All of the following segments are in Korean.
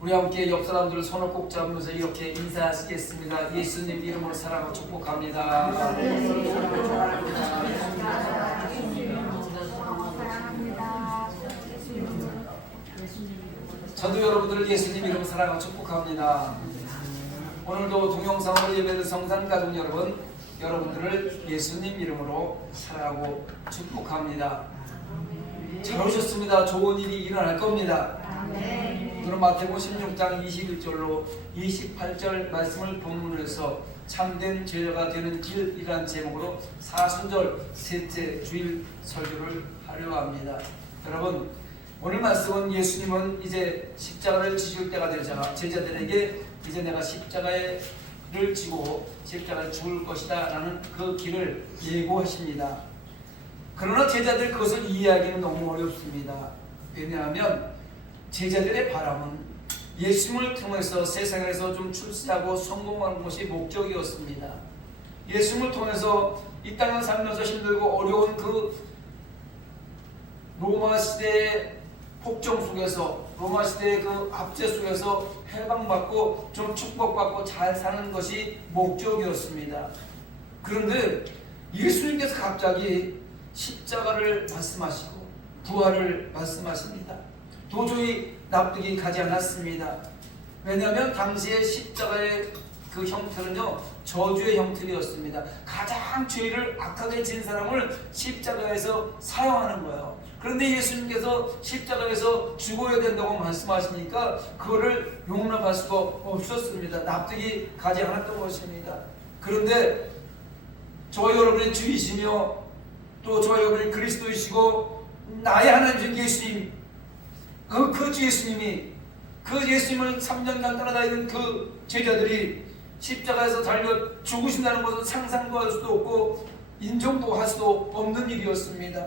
우리 함께 옆 사람들 손을 꼭 잡으면서 이렇게 인사하시겠습니다. 예수님 이름으로 사랑하고 축복합니다. 저도 여러분들을 예수님 이름으로 사랑하고 축복합니다. 오늘도 동영상으로 예배드린 성산가족 여러분들을 예수님 이름으로 사랑하고 축복합니다. 잘 오셨습니다. 좋은 일이 일어날 겁니다. 오늘은 마태복음 16장 21절로 28절 말씀을 본문으로 해서 참된 제자가 되는 길이라는 제목으로 사순절 셋째 주일 설교를 하려 합니다. 여러분, 오늘 말씀은 예수님은 이제 십자가를 지실 때가 되자 제자들에게 이제 내가 십자가를 지고 십자가를 죽을 것이다 라는 그 길을 예고하십니다. 그러나 제자들 그것을 이해하기는 너무 어렵습니다. 왜냐하면 제자들의 바람은 예수님을 통해서 세상에서 좀 출세하고 성공하는 것이 목적이었습니다. 예수님을 통해서 이 땅을 살면서 힘들고 어려운 그 로마 시대의 폭정 속에서, 로마 시대의 그 압제 속에서 해방받고 좀 축복받고 잘 사는 것이 목적이었습니다. 그런데 예수님께서 갑자기 십자가를 말씀하시고 부활을 말씀하십니다. 도저히 납득이 가지 않았습니다. 왜냐하면 당시의 십자가의 그 형태는요, 저주의 형태였습니다. 가장 죄를 악하게 진 사람을 십자가에서 사용하는 거예요. 그런데 예수님께서 십자가에서 죽어야 된다고 말씀하시니까 그거를 용납할 수가 없었습니다. 납득이 가지 않았던 것입니다. 그런데 저와 여러분의 주이시며 또 저와 여러분의 그리스도이시고 나의 하나님 예수님, 그 주 예수님이, 그 예수님을 3년간 따라다니는 그 제자들이 십자가에서 달려 죽으신다는 것은 상상도 할 수도 없고 인정도 할 수도 없는 일이었습니다.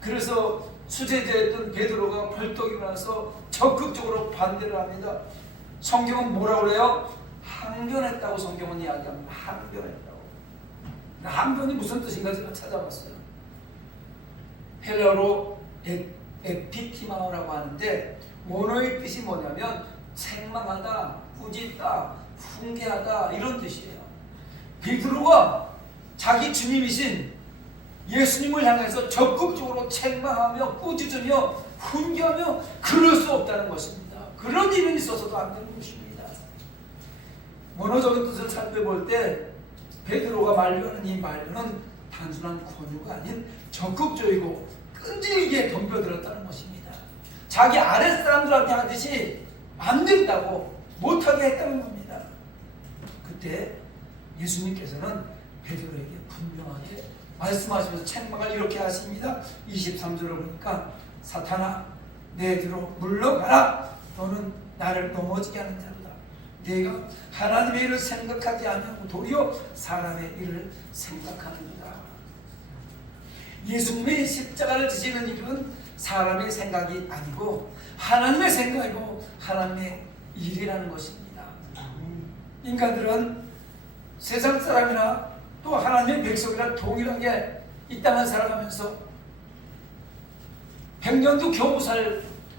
그래서 수제자였던 베드로가 벌떡 일어나서 적극적으로 반대를 합니다. 성경은 뭐라고 그래요? 항변했다고 성경은 이야기합니다. 항변했다고. 항변이 무슨 뜻인가 제가 찾아봤어요. 헬라어로 에피티마오라고 하는데 원어의 뜻이 뭐냐면 책망하다, 꾸짖다, 훈계하다 이런 뜻이에요. 베드로가 자기 주님이신 예수님을 향해서 적극적으로 책망하며 꾸짖으며 훈계하며 그럴 수 없다는 것입니다. 그런 일은 있어서도 안 되는 것입니다. 원어적인 뜻을 살펴볼 때 베드로가 만류하는 이 만류는 단순한 권유가 아닌 적극적이고 끈질기게 덤벼들었다는 것입니다. 자기 아랫사람들한테 하듯이 안 된다고 못하게 했다는 겁니다. 그때 예수님께서는 베드로에게 분명하게 말씀하시면서 책망을 이렇게 하십니다. 23절을 보니까 사탄아 내 뒤로 물러가라. 너는 나를 넘어지게 하는 자로다. 네가 하나님의 일을 생각하지 아니하고 도리어 사람의 일을 생각하는도다. 예수님의 십자가를 지시는 일은 사람의 생각이 아니고 하나님의 생각이고 하나님의 일이라는 것입니다. 인간들은 세상 사람이나 또 하나님의 백성이나 동일하게 이 땅을 살아가면서 100년도 겨우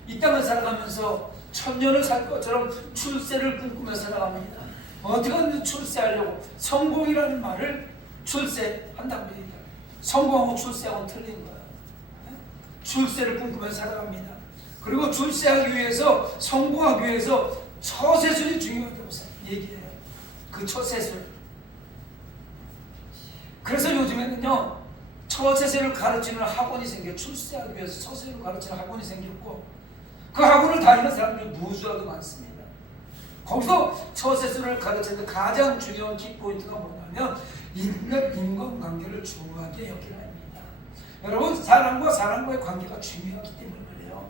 이 땅을 살아가면서 1000년을 살 것처럼 출세를 꿈꾸며 살아갑니다. 어떻게든 출세하려고 성공이라는 말을 출세한다고 얘기해요. 성공하고 출세하고는 틀린 거예요. 출세를 꿈꾸며 살아갑니다. 그리고 출세하기 위해서, 성공하기 위해서 처세술이 중요하다고 얘기해요. 그 처세술. 그래서 요즘에는요, 처세술을 가르치는 학원이 출세하기 위해서 처세술을 가르치는 학원이 생겼고, 그 학원을 다니는 사람들이 무수하게 많습니다. 거기서 처세술을 가르치는 가장 중요한 키포인트가 뭐냐면 인간관계를 중요하게 여기라 합니다. 여러분, 사람과 사람과의 관계가 중요하기 때문에 그래요.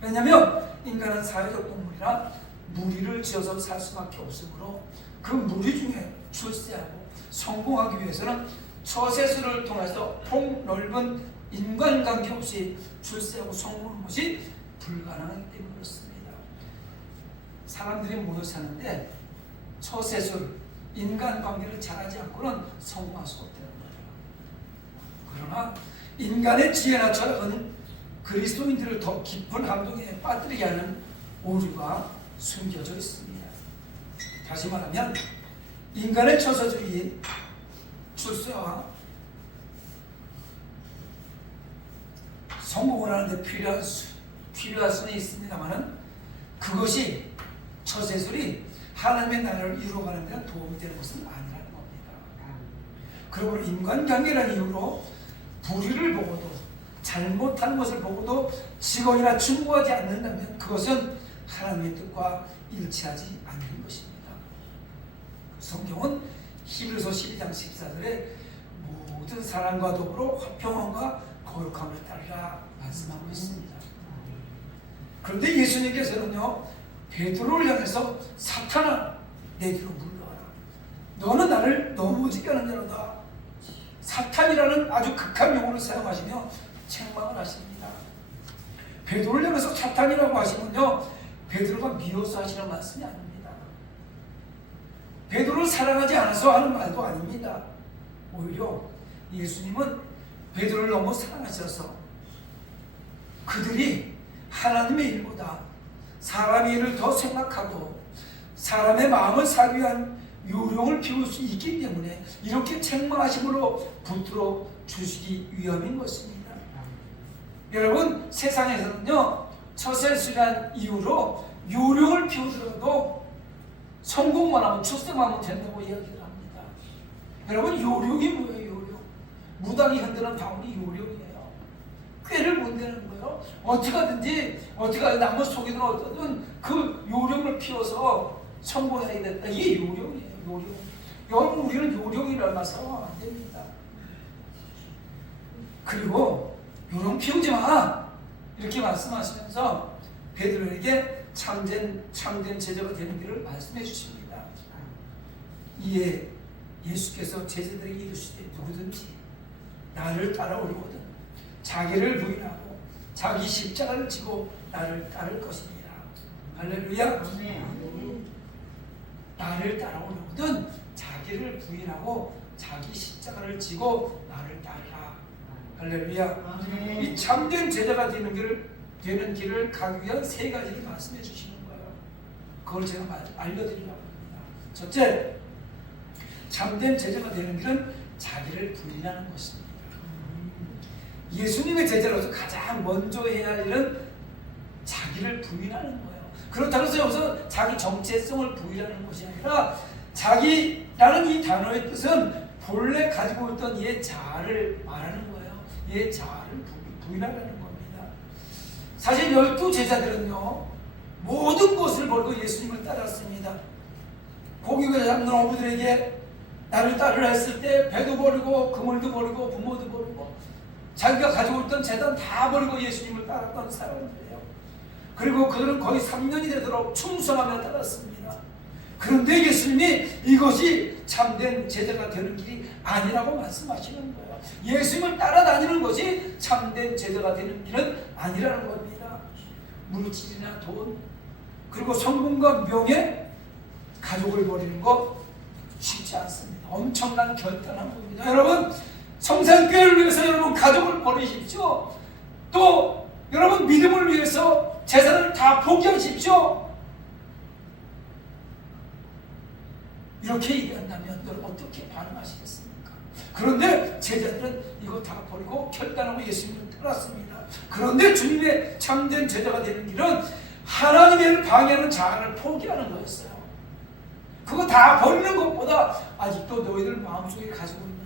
왜냐하면 인간은 사회적 동물이라 무리를 지어서 살 수밖에 없으므로 그 무리 중에 출세하고 성공하기 위해서는 처세술을 통해서 폭넓은 인간관계 없이 출세하고 성공하는 것이 불가능하기 때문에 그렇습니다. 사람들이 모두 사는데 처세술, 인간관계를 잘하지 않고는 성공할 수 없다는 거예요. 그러나 인간의 지혜나 철학은 그리스도인들을 더 깊은 함정에 빠뜨리게 하는 오류가 숨겨져 있습니다. 다시 말하면 인간의 처소주의 출세와 성공을 하는데 필요할 수는 있습니다만 그것이 처세술이 하나님의 나라를 이루어가는 데 도움이 되는 것은 아니라는 겁니다. 그러므로 인간관계라는 이유로 불의를 보고도 잘못한 것을 보고도 직언이나 충고하지 않는다면 그것은 하나님의 뜻과 일치하지 않는 것입니다. 성경은 히브리서 12장 14절에 모든 사랑과 더불어 화평함과 거룩함을 따르라 말씀하고 있습니다. 그런데 예수님께서는요, 베드로를 향해서 사탄아 내 뒤로 물러와라. 너는 나를 넘어지게 하는 자로다. 사탄이라는 아주 극한 용어를 사용하시며 책망을 하십니다. 베드로를 향해서 사탄이라고 하시면요, 베드로가 미워서 하시는 말씀이 아닙니다. 베드로를 사랑하지 않아서 하는 말도 아닙니다. 오히려 예수님은 베드로를 너무 사랑하셔서 그들이 하나님의 일보다 사람의 일을 더 생각하고 사람의 마음을 사기 위한 요령을 피울 수 있기 때문에 이렇게 책망하심으로 붙들어 주시기 위함인 것입니다. 여러분, 세상에서는요, 처세술이란 이유로 요령을 피우더라도 성공만 하면 출세만 하면 된다고 이야기를 합니다. 여러분, 요령이 뭐예요? 요령. 무당이 흔드는 방울이 요령이에요. 꾀를 못 내는 거예요. 어떻게든지 남을 속이든 어쩌든 그 요령을 피워서 성공해야 된다. 이게 요령이에요. 요령. 여러분, 우리는 요령이라는 말 사용하면 안 됩니다. 그리고 요령 피우지 마 이렇게 말씀하시면서 베드로에게 참된 제자가 되는 길을 말씀해 주십니다. 이에 예수께서 제자들에게 이르시되 누구든지 나를 따라오려거든 자기를 부인하고 자기 십자가를 지고 나를 따를 것이니라. 할렐루야. 나를 따라오려거든 자기를 부인하고 자기 십자가를 지고 나를 따르라. 할렐루야. 이 참된 제자가 되는 길을 가기 위한 세 가지를 말씀해 주시는 거예요. 그걸 제가 알려드리려고 합니다. 첫째, 참된 제자가 되는 길은 자기를 부인하는 것입니다. 예수님의 제자로서 가장 먼저 해야 할 일은 자기를 부인하는 거예요. 그렇다고 해서 여기서 자기 정체성을 부인하는 것이 아니라 자기라는 이 단어의 뜻은 본래 가지고 있던 얘 자아를 말하는 거예요. 얘 자아를 부인하라는 겁니다. 사실 12 제자들은요, 모든 것을 버리고 예수님을 따랐습니다. 고기가 잡는 어부들에게 나를 따르라 했을 때 배도 버리고 그물도 버리고 부모도 버리고 자기가 가지고 있던 재단 다 버리고 예수님을 따랐던 사람들이에요. 그리고 그들은 거의 3년이 되도록 충성하며 따랐습니다. 그런데 예수님이 이것이 참된 제자가 되는 길이 아니라고 말씀하시는 거예요. 예수님을 따라다니는 것이 참된 제자가 되는 길은 아니라는 겁니다. 물질이나 돈, 그리고 성공과 명예, 가족을 버리는 것 쉽지 않습니다. 엄청난 결단한 겁니다. 여러분, 성산교회를 위해서 여러분 가족을 버리십시오. 또 여러분 믿음을 위해서 재산을 다 포기하십시오. 이렇게 얘기한다면 여러분 어떻게 반응하시겠습니까? 그런데 제자들은 이거 다 버리고 결단하고 예수님을 따랐습니다. 그런데 주님의 참된 제자가 되는 길은 하나님의 일을 방해하는 자아를 포기하는 거였어요. 그거 다 버리는 것보다 아직도 너희들 마음속에 가지고 있는,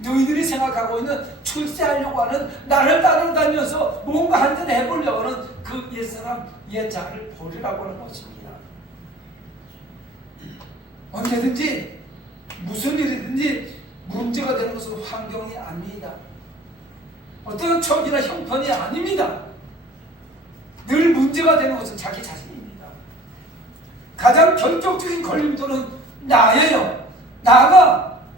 너희들이 생각하고 있는 출세하려고 하는, 나를 따라다니면서 뭔가 한잔 해보려고 하는 그 옛사람, 옛자를 버리라고 하는 것입니다. 언제든지 무슨 일이든지 문제가 되는 것은 환경이 아닙니다. 어떤 척이나 형편이 아닙니다. 늘 문제가 되는 것은 자기 자신입니다. 가장 결정적인 걸림돌은 나예요.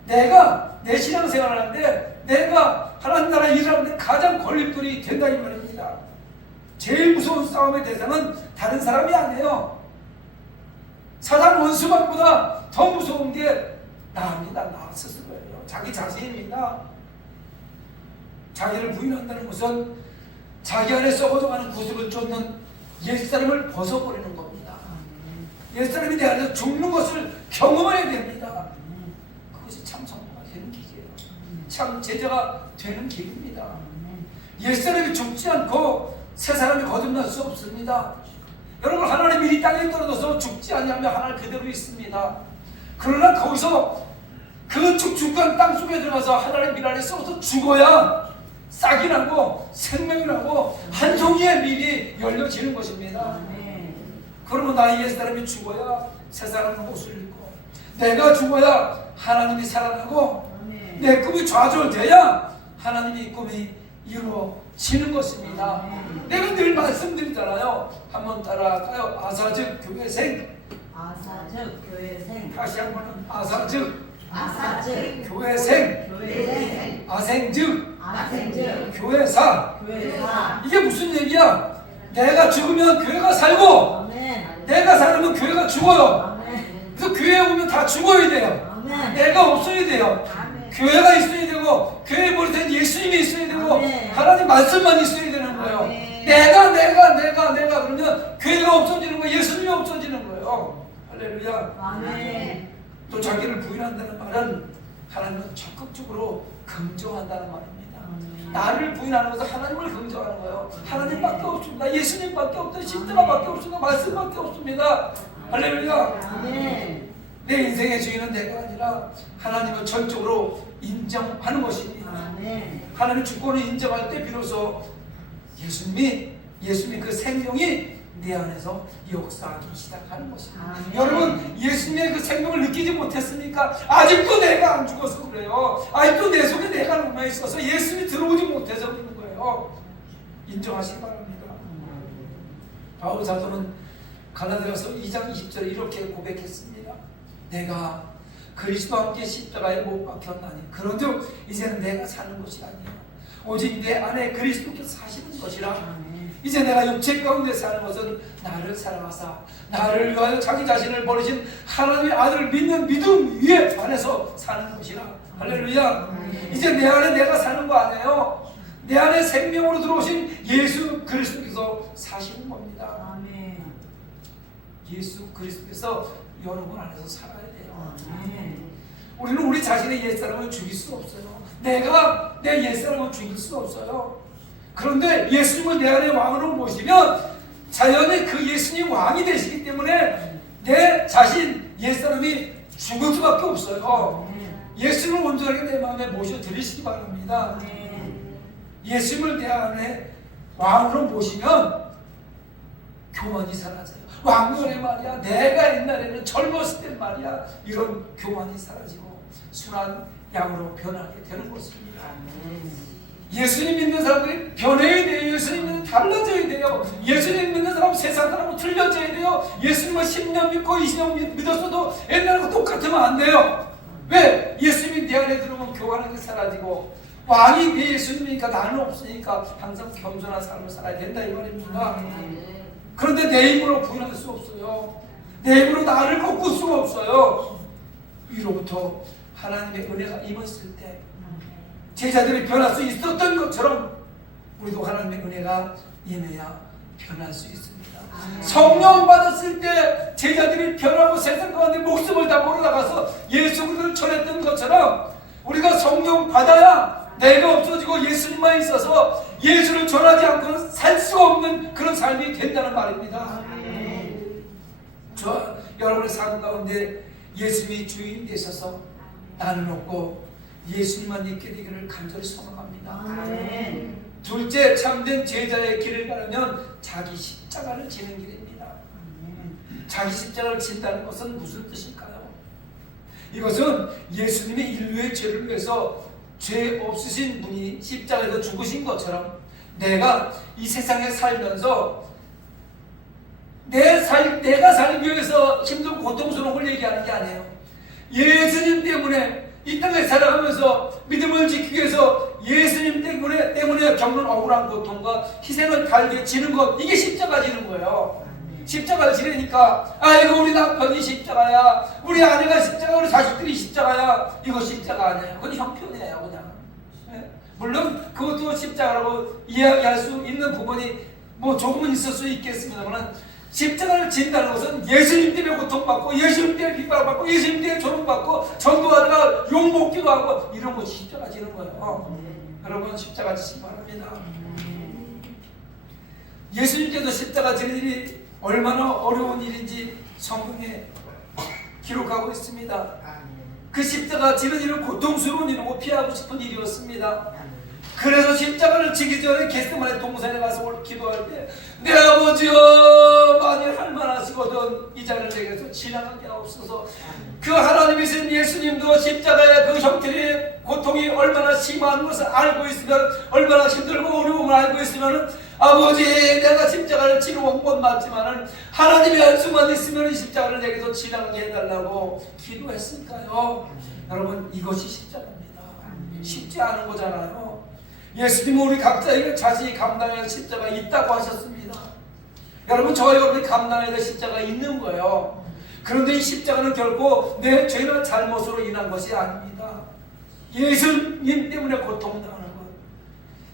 내가 내 신앙생활을 하는데 내가 하나님 나라 일을 하는데 가장 걸림돌이 된다 이 말입니다. 제일 무서운 싸움의 대상은 다른 사람이 아니에요. 사단 원수만보다 더 무서운 게 나입니다. 나 스스로예요. 자기 자신입니다. 자기를 부인한다는 것은 자기 안에 썩어져가는 구습을 쫓는 옛사람을 벗어버리는 겁니다. 옛사람이 내 안에서 죽는 것을 경험해야 됩니다. 그것이 참 성도가 되는 길이에요. 참 제자가 되는 길입니다. 옛사람이 죽지 않고 새 사람이 거듭날 수 없습니다. 여러분, 하나님이 이 땅에 떨어져서 죽지 않냐면 하나님 그대로 있습니다. 그러나 거기서 그 축축한 땅 속에 들어가서 하나님 길 안에 썩어서 죽어야 싹이 나고 생명이 나고 한 송이의 밀이 열려지는 것입니다. 그러면 나의 옛사람이 죽어야 새 사람의 옷을 입고, 내가 죽어야 하나님이 살아나고, 내 꿈이 좌절돼야 하나님의 꿈이 이루어지는 것입니다. 내가 늘 말씀드리잖아요. 한번 따라할까요? 아사즉 교회생. 아사즉 교회생. 다시 한번 아사즉 교회생. 아생즉 아생즉 교회사. 교회사. 이게 무슨 얘기야? 내가 죽으면 교회가 살고, 아멘. 내가 살면 교회가 죽어요. 아멘. 그래서 교회에 오면 다 죽어야 돼요. 아멘. 내가 없어야 돼요. 아멘. 교회가 있어야 되고, 교회에 머리에 예수님이 있어야 되고, 아멘. 하나님 말씀만 있어야 되는 거예요. 아멘. 내가 그러면 교회가 없어지는 거예요. 예수님이 없어지는 거예요. 할렐루야. 아멘. 또 자기를 부인한다는 말은 하나님을 적극적으로 긍정한다는 말입니다. 나를 부인하는 것은 하나님을 긍정하는 거예요. 하나님밖에 없습니다. 예수님밖에 없다. 십자가밖에 없습니다. 말씀밖에 없습니다. 할렐루야. 아멘. 내 인생의 주인은 내가 아니라 하나님을 전적으로 인정하는 것입니다. 아멘. 하나님의 주권을 인정할 때 비로소 예수님이 그 생명이 내 안에서 역사하기 시작하는 것입니다. 아멘. 여러분, 예수님의 그 생명을 느끼지 못했습니까? 아직도 내가 안 죽어서 그래요. 아직도 내 속에 내가 남아 있어서 예수님이 들어오지 못해서 그런 거예요. 인정하시기 바랍니다. 바울 사도는 갈라디아서 2장 20절에 이렇게 고백했습니다. 내가 그리스도와 함께 십자가에 못 박혔나니 그런즉 이제는 내가 사는 것이 아니라 오직 내 안에 그리스도께서 사시는 것이라. 이제 내가 육체 가운데 사는 것은 나를 사랑하사 나를 위하여 자기 자신을 버리신 하나님의 아들을 믿는 믿음 위에 안에서 사는 것이라. 할렐루야. 이제 내 안에 내가 사는 거 아니에요. 내 안에 생명으로 들어오신 예수 그리스도께서 사시는 겁니다. 아멘. 예수 그리스도께서 여러분 안에서 살아야 돼요. 아멘. 우리는 우리 자신의 옛사람을 죽일 수 없어요. 내가 내 옛사람을 죽일 수 없어요. 그런데 예수님을 내 안에 왕으로 모시면 자연히 그 예수님 왕이 되시기 때문에 내 자신 옛사람이 죽을 수밖에 없어요. 예수님을 온전하게 내 마음에 모셔드리시기 바랍니다. 예수님을 내 안에 왕으로 모시면 교만이 사라져요. 왕년에 말이야, 내가 옛날에는 젊었을 때 말이야, 이런 교만이 사라지고 순한 양으로 변하게 되는 것입니다. 예수님 믿는 사람들이 변해야 돼요. 예수님 믿는 달라져야 돼요. 예수님 믿는 사람은 세상 사람하고 틀려져야 돼요. 예수님을 10년 믿고 20년 믿었어도 옛날과 똑같으면 안 돼요. 왜? 예수님이 내 안에 들어오면 교만한 게 사라지고, 왕이 내 예수님이니까 나는 없으니까 항상 겸손한 삶을 살아야 된다 이 말입니다. 그런데 내 힘으로 부인할 수 없어요. 내 힘으로 나를 꺾을 수가 없어요. 위로부터 하나님의 은혜가 임했을 때 제자들이 변할 수 있었던 것처럼 우리도 하나님의 은혜가 임해야 변할 수 있습니다. 성령 받았을 때 제자들이 변하고 세상 가운데 목숨을 다 몰아나가서 예수 그리스도를 전했던 것처럼 우리가 성령 받아야 내가 없어지고 예수님만 있어서 예수를 전하지 않고는 살 수가 없는 그런 삶이 된다는 말입니다. 저 여러분의 삶 가운데 예수님이 주인 되셔서 나는 없고 예수님만 있게 되기를 간절히 소망합니다. 아멘. 둘째, 참된 제자의 길을 가려면 자기 십자가를 지는 길입니다. 자기 십자가를 진다는 것은 무슨 뜻일까요? 이것은 예수님이 인류의 죄를 위해서 죄 없으신 분이 십자가에서 죽으신 것처럼 내가 이 세상에 살면서 내가 살기 위해서 힘들고 고통스러운 걸 얘기하는 게 아니에요. 예수님 때문에 이 땅에 살아가면서 믿음을 지키기 위해서 예수님 때문에 겪는 억울한 고통과 희생을 달게 지는 것, 이게 십자가 지는 거예요. 십자가를 지르니까 아이고 우리 남편이 십자가야, 우리 아내가 십자가, 우리 자식들이 십자가야, 이거 십자가 아니에요. 그건 형편이에요 그냥. 네? 물론 그것도 십자가라고 이야기할 수 있는 부분이 뭐 조금은 있을 수 있겠습니다만 십자가를 진다는 것은 예수님 때문에 고통받고 예수님 때문에 핍박받고 예수님 때문에 조롱받고 전도하다가 욕먹기도 하고 이런 것이 십자가 지는 거예요. 여러분 십자가 지시기 바랍니다. 예수님께서 십자가 지는 일이 얼마나 어려운 일인지 성경에 기록하고 있습니다. 그 십자가 지는 일은 고통스러운 일이고 피하고 싶은 일이었습니다. 그래서 십자가를 지기 전에 겟세마네 동산에 가서 기도할 때 내 아버지여 만일 할만하시거든 이 잔을 내게서 지나가게 하옵소서. 그 하나님이신 예수님도 십자가의 그 형태의 고통이 얼마나 심한 것을 알고 있으면 얼마나 힘들고 어려움을 알고 있으면 아버지 내가 십자가를 지러 온 건 맞지만은 하나님의 할 수만 있으면 이 십자가를 내게서 지나가게 해달라고 기도했을까요? 여러분 이것이 십자가입니다. 쉽지 않은 거잖아요. 예수님은 우리 각자에게 자신이 감당해야 할 십자가 있다고 하셨습니다. 여러분 저와 여러분이 감당해야 될 십자가 있는 거예요. 그런데 이 십자가는 결코 내 죄나 잘못으로 인한 것이 아닙니다. 예수님 때문에 고통당하는 것.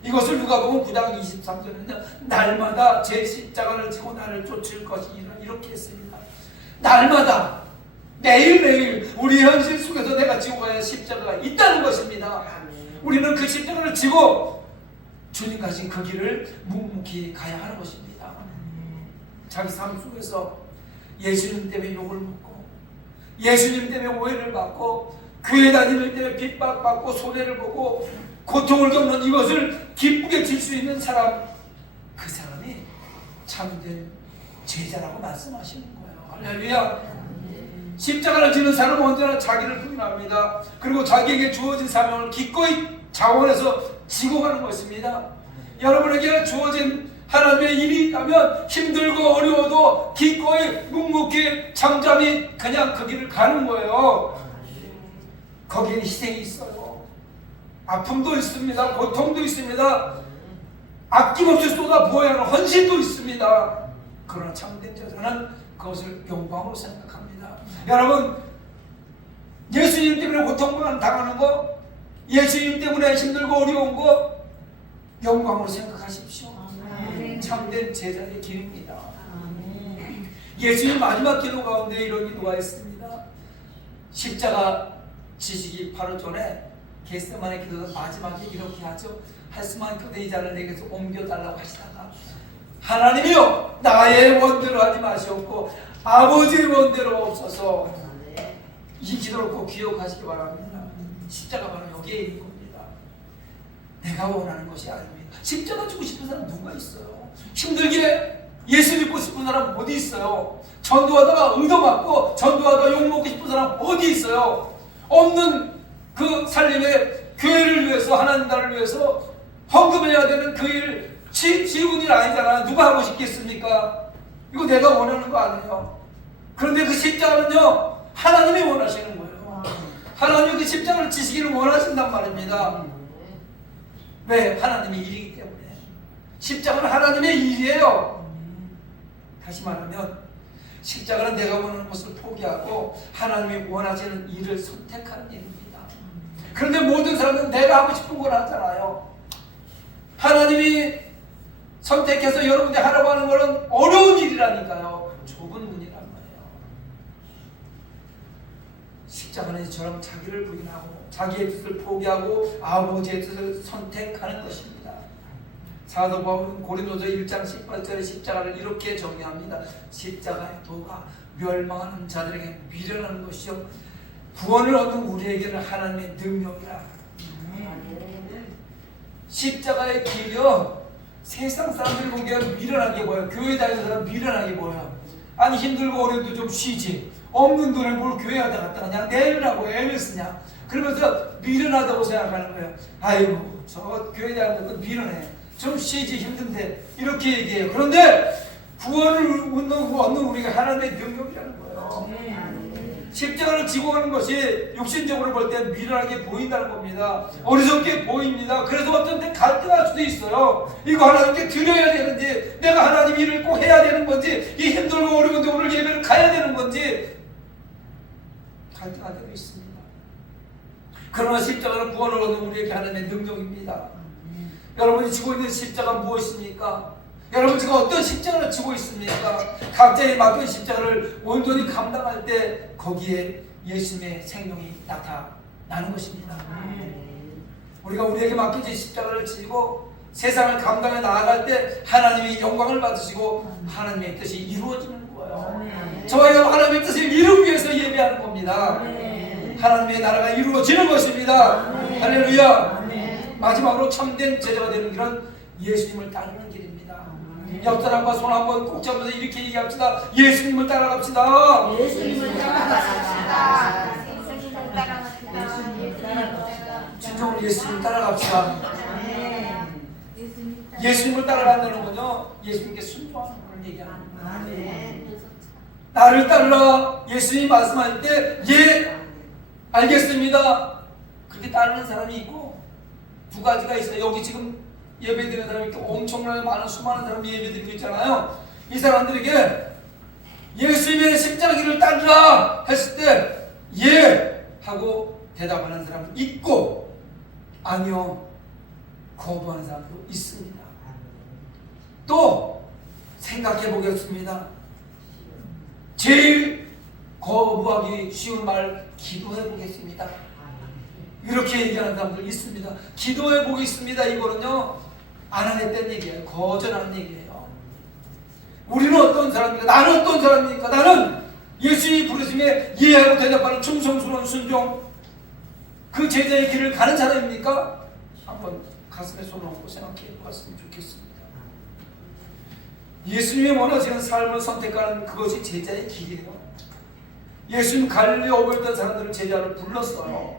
이것을 누가복음 9장 23절에는 날마다 제 십자가를 지고 나를 쫓을 것이니라 이렇게 했습니다. 날마다 매일매일 우리 현실 속에서 내가 지고 가야 할 십자가가 있다는 것입니다. 우리는 그 십자가를 지고 주님 가신 그 길을 묵묵히 가야 하는 것입니다. 자기 삶 속에서 예수님 때문에 욕을 먹고 예수님 때문에 오해를 받고 교회 다니는 때문에 핍박받고 손해를 보고 고통을 겪는 이것을 기쁘게 질 수 있는 사람, 그 사람이 참된 제자라고 말씀하시는 거예요. 할렐루야. 십자가를 지는 사람은 언제나 자기를 부인합니다. 그리고 자기에게 주어진 사명을 기꺼이 자원해서 지고 가는 것입니다. 여러분에게 주어진 하나님의 일이 있다면 힘들고 어려워도 기꺼이 묵묵히 잠잠히 그냥 그 길을 가는 거예요. 거기에 희생이 있어요. 아픔도 있습니다. 고통도 있습니다. 아낌없이 쏟아부어야 하는 헌신도 있습니다. 그러나 참된 자는 그것을 영광으로 생각합니다. 여러분 예수님 때문에 고통만 당하는 거, 예수님 때문에 힘들고 어려운 거 영광으로 생각하십시오. 참된 제자의 길입니다. 예수님 마지막 기도 가운데 이런 기도가 있습니다. 십자가 지시기 바로 전에 겟세마네 기도가 마지막에 이렇게 하죠. 할 수만 있거든 이 잔을 내게서 옮겨달라고 하시다가 하나님이여 나의 원대로 하지 마시옵고 아버지의 원대로 없어서 이 기도를 꼭 기억하시기 바랍니다. 십자가 바로 여기에 있는 겁니다. 내가 원하는 것이 아닙니다. 십자가 주고 싶은 사람 누가 있어요? 힘들게 예수 믿고 싶은 사람 어디 있어요? 전도하다가 의도받고 전도하다가 욕먹고 싶은 사람 어디 있어요? 없는 그 살림에 교회를 위해서 하나님 나라를 위해서 헌금해야 되는 그 일 쉬운 일 아니잖아. 누가 하고 싶겠습니까? 이거 내가 원하는 거 아니에요. 그런데 그 십자가는요 하나님이 원하시는 거예요. 하나님이 그 십자가를 지시기를 원하신단 말입니다. 왜? 하나님의 일이기 때문에. 십자가는 하나님의 일이에요. 다시 말하면 십자가는 내가 원하는 것을 포기하고 하나님이 원하시는 일을 선택하는 일입니다. 그런데 모든 사람은 내가 하고 싶은 걸 하잖아요. 하나님이 선택해서 여러분들이 하라고 하는 것은 어려운 일이라니까요. 좁은 문이란 말이에요. 십자가는 이처럼 자기를 부인하고 자기의 뜻을 포기하고 아버지의 뜻을 선택하는 것입니다. 사도 바울은 고린도서 1장 18절에 십자가를 이렇게 정의합니다. 십자가의 도가 멸망하는 자들에게 미련한 것이요 구원을 얻는 우리에게는 하나님의 능력이라. 십자가의 길이요 세상 사람들이 보기에는 미련하게 보여요. 교회 다니는 사람 미련하게 보여요. 아니 힘들고 어려도 좀 쉬지. 없는 돈을 뭘 교회 하다 갔다 그냥 내일 하고 애를 쓰냐. 그러면서 미련하다고 생각하는 거예요. 아이고 저 교회 다니는 것도 미련해. 좀 쉬지 힘든데 이렇게 얘기해요. 그런데 구원을 얻는 우리가 하나님의 능력이라는 거예요. 십자가를 지고 가는 것이 육신적으로 볼 때 미련하게 보인다는 겁니다. 어리석게 보입니다. 그래서 어떤 때 갈등할 수도 있어요. 이거 하나님께 드려야 되는지 내가 하나님 일을 꼭 해야 되는 건지 이 힘들고 어려운데 오늘 예배를 가야 되는 건지 갈등할 때도 있습니다. 그러나 십자가는 구원을 얻는 우리에게 하나님의 능력입니다. 여러분이 지고 있는 십자가 무엇입니까? 여러분 지금 어떤 십자가를 지고 있습니까? 각자의 맡은 십자가를 온전히 감당할 때 거기에 예수님의 생명이 나타나는 것입니다. 우리가 우리에게 맡겨진 십자가를 지고 세상을 감당해 나아갈 때 하나님이 영광을 받으시고 하나님의 뜻이 이루어지는 거예요. 저와 여러분 하나님의 뜻을 이루기 위해서 예배하는 겁니다. 하나님의 나라가 이루어지는 것입니다. 할렐루야. 마지막으로 참된 제자가 되는 길은 예수님을 따르는 길입니다. 옆 사람과 손 한번 꼭 잡아서 이렇게 얘기합시다. 예수님을 따라갑시다. 예수님을 따라갑시다. 예수님을 따라갑시다. 진정으로 예수님을 따라갑시다. 아멘. 예수님을 따라간다는 건요, 예수님께 순종하는 걸 얘기하는 거예요. 아멘. 나를 따르라. 예수님이 말씀할 때 예, 알겠습니다. 그렇게 따르는 사람이 있고 두 가지가 있어요. 여기 지금 예배드리는 사람이 이렇게 엄청나게 많은 수많은 사람이 예배드리고 있잖아요. 이 사람들에게 예수님의 십자가를 따르라 했을 때 예 하고 대답하는 사람은 있고 아니요 거부하는 사람도 있습니다. 또 생각해 보겠습니다. 제일 거부하기 쉬운 말 기도해 보겠습니다. 이렇게 얘기하는 사람들 있습니다. 기도해 보겠습니다. 이거는요 안 하겠다는 얘기예요. 거절하는 얘기예요. 우리는 어떤 사람입니까? 나는 어떤 사람입니까? 나는 예수님이 부르심에 이해하고 대답하는 충성스러운 순종, 그 제자의 길을 가는 사람입니까? 한번 가슴에 손을 얹고 생각해 보았으면 좋겠습니다. 예수님이 원하시는 삶을 선택하는 그것이 제자의 길이에요. 예수님 갈릴리 어부였던 사람들을 제자로 불렀어요.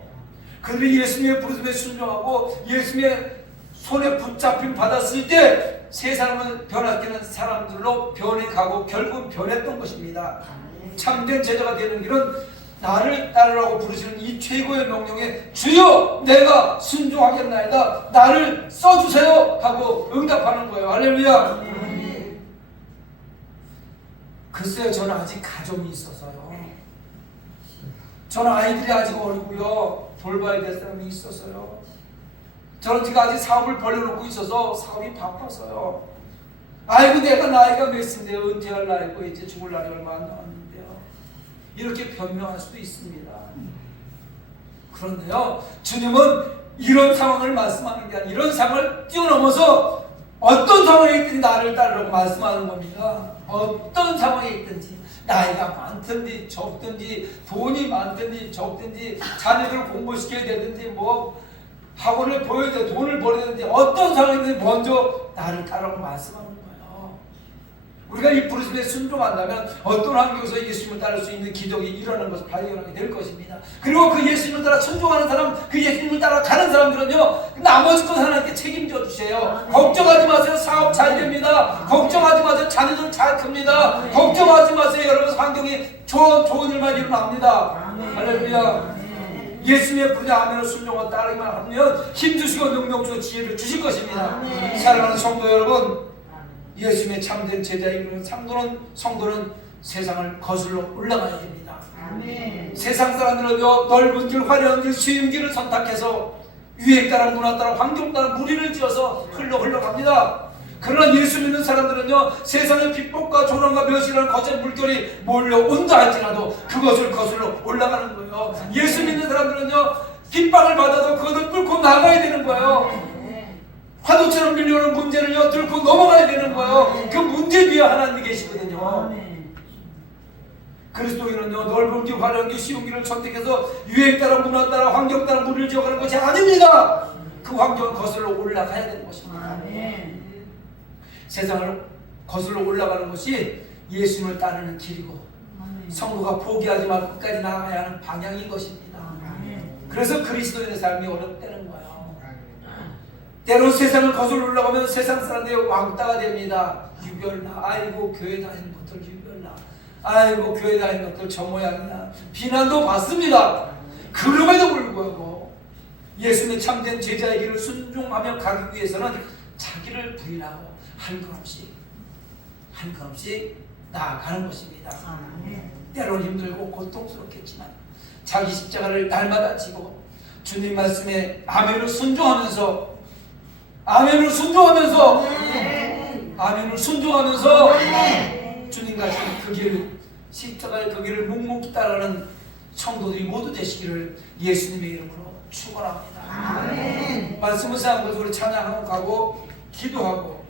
그들이 예수님의 부르심에 순종하고 예수님의 손에 붙잡힘 받았을 때 세상을 변화시키는 사람들로 변해가고 결국 변했던 것입니다. 참된 제자가 되는 길은 나를 따르라고 부르시는 이 최고의 명령에 주여 내가 순종하겠나이다, 나를 써주세요 하고 응답하는 거예요. 할렐루야. 글쎄요, 저는 아직 가정이 있어서요, 저는 아이들이 아직 어리고요, 돌봐야 될 사람이 있어서요, 저는 지금 아직 사업을 벌려놓고 있어서 사업이 바빠서요, 아이고 내가 나이가 몇인데요, 은퇴할 나이고 이제 죽을 날이 얼마 안 남았는데요, 이렇게 변명할 수도 있습니다. 그런데요, 주님은 이런 상황을 말씀하는 게 아니라 이런 상황을 뛰어넘어서 어떤 상황에 있든지 나를 따르라고 말씀하는 겁니다. 어떤 상황에 있든지, 나이가 많든지 적든지, 돈이 많든지 적든지, 자녀들을 공부시켜야 되든지, 뭐 학원을 보여야 돼, 돈을 벌어야 되는지, 어떤 상황이든지 먼저 나를 따르라고 말씀하는 거예요. 우리가 이 부르심에 순종한다면 어떤 환경에서 예수님을 따를 수 있는 기적이 일어나는 것을 발견하게 될 것입니다. 그리고 그 예수님을 따라 순종하는 사람, 그 예수님을 따라 가는 사람들은요, 나머지 것 하나님께 책임져 주세요. 걱정하지 마세요. 사업 잘 됩니다. 걱정하지 마세요. 자녀들 잘 큽니다. 걱정하지 마세요. 여러분, 환경이 좋은 일만 일어납니다. 할렐루야. 예수님의 부르짖음 아멘을 순종하고 따르기만 하면 힘주시고 능력 주시고 지혜를 주실 것입니다. 사랑하는 성도 여러분, 예수님의 참된 제자의 이루는 성도는 세상을 거슬러 올라가야 됩니다. 아멘. 세상 사람들은요, 넓은 길, 화려한 길, 쉬운 길을 선택해서 유행 따라 문화 따라 환경 따라 무리를 지어서 흘러갑니다. 그러나 예수 믿는 사람들은요, 세상의 핍박과 조롱과 멸시라는 거짓 물결이 몰려온다 할지라도 그것을 거슬러 올라가는 거예요. 예수 믿는 사람들은요, 핍박을 받아도 그것을 뚫고 나가야 되는 거예요. 파도처럼 밀려오는 문제를요, 뚫고 넘어가야 되는 거예요. 그 문제 뒤에 하나님이 계시거든요. 그리스도인은요, 넓은 길, 화려한 길, 쉬운 길을 선택해서 유행 따라 문화 따라 환경 따라 무리를 지어가는 것이 아닙니다. 그 환경을 거슬러 올라가야 되는 것입니다. 세상을 거슬러 올라가는 것이 예수님을 따르는 길이고 성도가 포기하지 말고 끝까지 나아가야 하는 방향인 것입니다. 그래서 그리스도인의 삶이 어렵다는 거예요. 때론 세상을 거슬러 올라가면 세상 사람들의 왕따가 됩니다. 유별나, 아이고 교회 다니는 것들 유별나, 아이고 교회 다니는 것들 저 모양이야, 비난도 받습니다. 그럼에도 불구하고 예수님의 참된 제자의 길을 순종하며 가기 위해서는 자기를 부인하고 한 걸음씩 나아가는 것입니다. 때론 힘들고 고통스럽겠지만 자기 십자가를 날마다 지고 주님 말씀에 아멘을 순종하면서 아멘을 순종하면서 아멘. 주님 같은 그 길, 십자가의 그 길을 묵묵히 따르는 성도들이 모두 되시기를 예수님의 이름으로 축원합니다. 아멘. 말씀을 사용해서 우리 찬양하고 가고 기도하고